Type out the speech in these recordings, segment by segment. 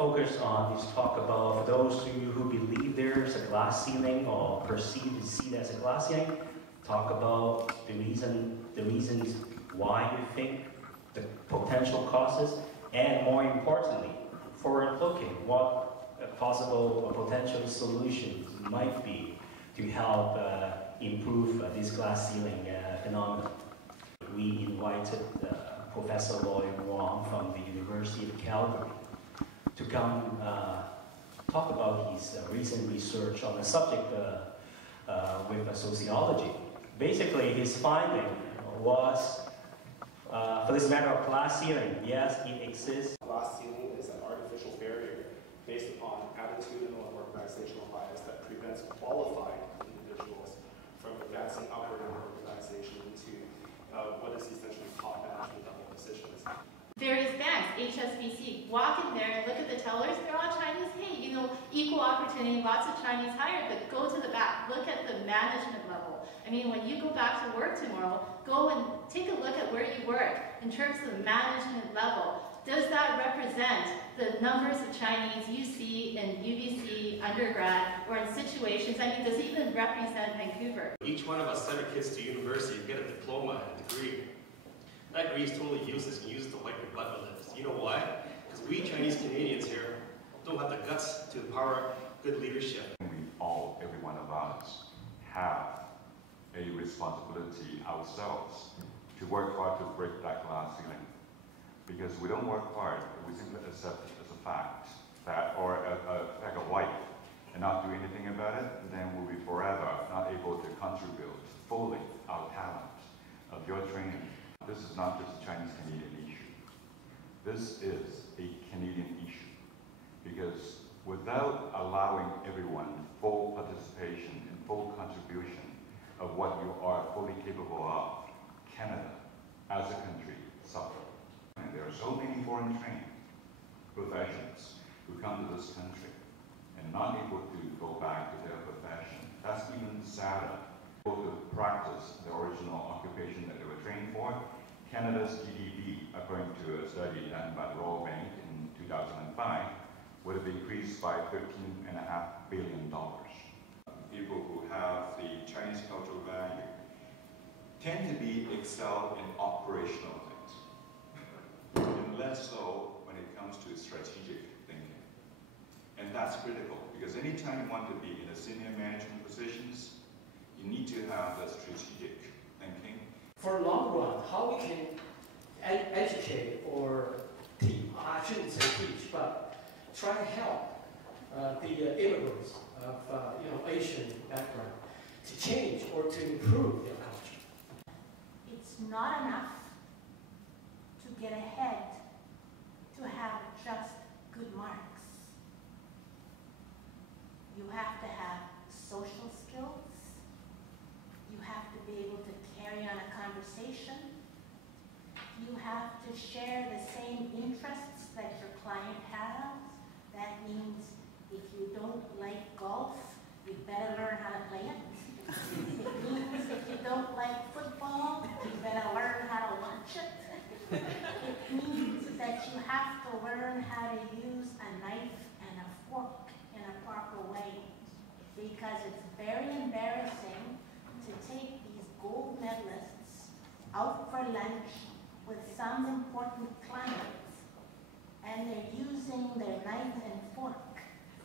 focus on is talk about, for those of you who believe there's a glass ceiling or perceive to see it as a glass ceiling, talk about the reasons why you think the potential causes, and more importantly, forward-looking, what possible or potential solutions might be to help improve this glass ceiling phenomenon. We invited Professor Edmond Wong from the University of Calgary to come talk about his recent research on the subject with sociology. Basically, his finding was, for this matter of glass ceiling, yes, it exists. Glass ceiling is an artificial barrier based upon attitudinal and organizational bias that prevents qualified individuals from advancing upward in an organization into what is essentially top management level positions. Various banks, HSBC, walk in there and look at the tellers, they're all Chinese. Hey, you know, equal opportunity, lots of Chinese hired, but go to the back, look at the management level. I mean, when you go back to work tomorrow, go and take a look at where you work in terms of the management level. Does that represent the numbers of Chinese you see in UBC undergrad or in situations, I mean, does it even represent Vancouver? Each one of us send our kids to university, get a diploma and a degree. That degree is totally useless and used to wipe your butt with it. You know why? Because we Chinese Canadians here don't have the guts to empower good leadership. Every one of us have a responsibility ourselves to work hard to break that glass ceiling. Because we don't work hard, we simply accept it as a fact, that, or like a wife, and not do anything about it, then we'll be forever not able to contribute fully our talent of your training. This is not just a Chinese-Canadian issue. This is a Canadian issue. Because without allowing everyone full participation and full contribution of what you are fully capable of, Canada, as a country, suffers. And there are so many foreign trained professionals who come to this country and not able to go back to their profession. That's even sadder. Able to practice the original occupation that they were trained for. Canada's GDP, according to a study done by the Royal Bank in 2005, would have increased by $13.5 billion. People who have the Chinese cultural value tend to be excelled in operational things, and less so when it comes to strategic thinking. And that's critical, because anytime you want to be in a senior management positions, you need to have the strategic thinking. For a long run, how we can educate or teach, I shouldn't say teach, but try to help the immigrants of Asian background to change or to improve their culture. It's not enough to get ahead to have just good marks. You have to have social skills. You have to be able to carry on a conversation. You have to share the same interests that your client has. That means if you don't like golf, you better learn how to play it. It means if you don't like football, you better learn how to watch it. It means that you have to learn how to use a knife and a fork in a proper way. Because it's very embarrassing to take these gold medalists out for lunch with some important clients, and they're using their knife and fork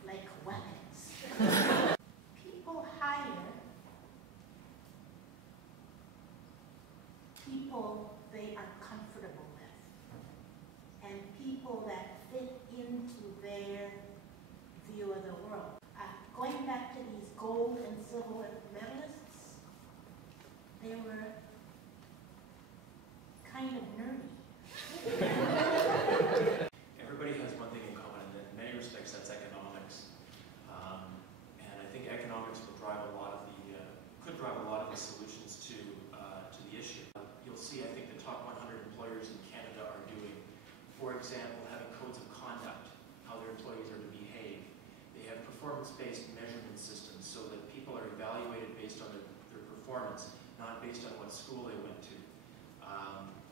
like weapons. People hire people they are comfortable with, and people that fit into their view of the world. Going back to these gold and silver medalists, they were kind of nerdy. Everybody has one thing in common, and in many respects that's economics. And I think economics will drive a lot of could drive a lot of the solutions to the issue. You'll see, I think, the top 100 employers in Canada are doing, for example, having codes of conduct, how their employees are to behave. They have performance-based measurement systems so that people are evaluated based on their performance, not based on what school they went to.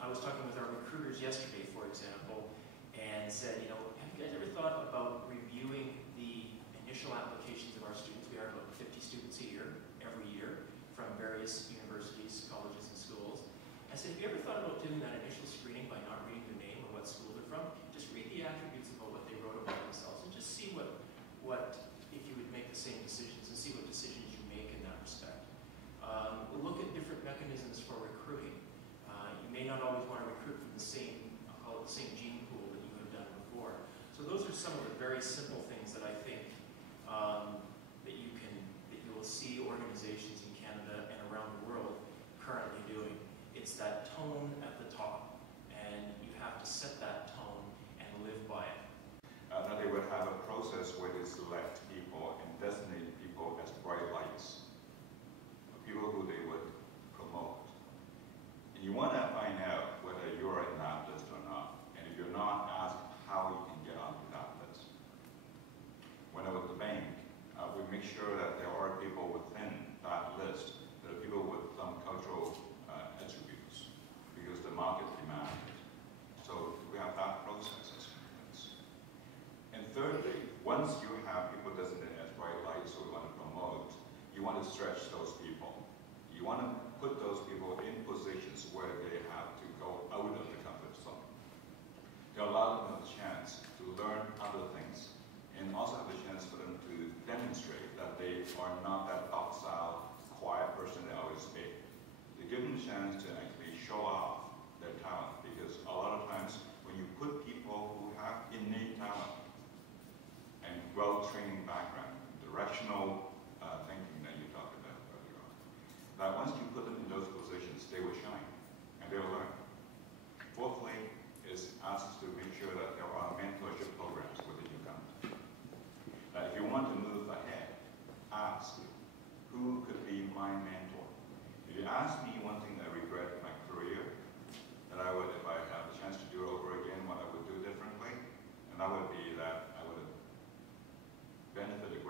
I was talking with our recruiters yesterday, for example, and said, have you guys ever thought about said, have you ever thought about doing that initial screening by not reading their name or what school they're from? Just read the attributes about what they wrote about themselves and just see what if you would make the same decisions and see what decisions you make in that respect. We'll look at different mechanisms for recruiting. You may not always want to recruit from the same, I'll call it the same gene pool that you have done before. So those are some of the very simple things that I think that you will see organizations in Canada and around the world currently doing. It's that tone at the top, and you have to set that tone and live by it. That they would have a process where they select people and designate people as bright lights, people who they would promote. And you want to find out whether you're in that list or not. And if you're not, ask how you can get onto that list. When I was at the bank, we make sure that there are people within that list that are people with some cultural attributes, because the market demands it. So we have that process as humans. And thirdly, once you have people designated as bright lights who we want to promote, you want to stretch those people. You want to put those people in positions where they have to go out of the comfort zone. To allow them a chance to learn other things, and also have a chance for them to demonstrate that they are not that docile, quiet person they always be. To give them a chance to actually show off their talent, because a lot of times when you put people who have innate talent and well-trained background, directional thinking that you talked about earlier on, that once you put them in those positions, they will shine and they'll learn. Fourthly, is ask us to make sure that there are mentorship programs within your company. That if you want to move ahead, ask who could be my mentor. If you ask me one thing I regret in my career, that I would, if I had the chance to do it over again, what I would do differently, and that would be that I would have benefited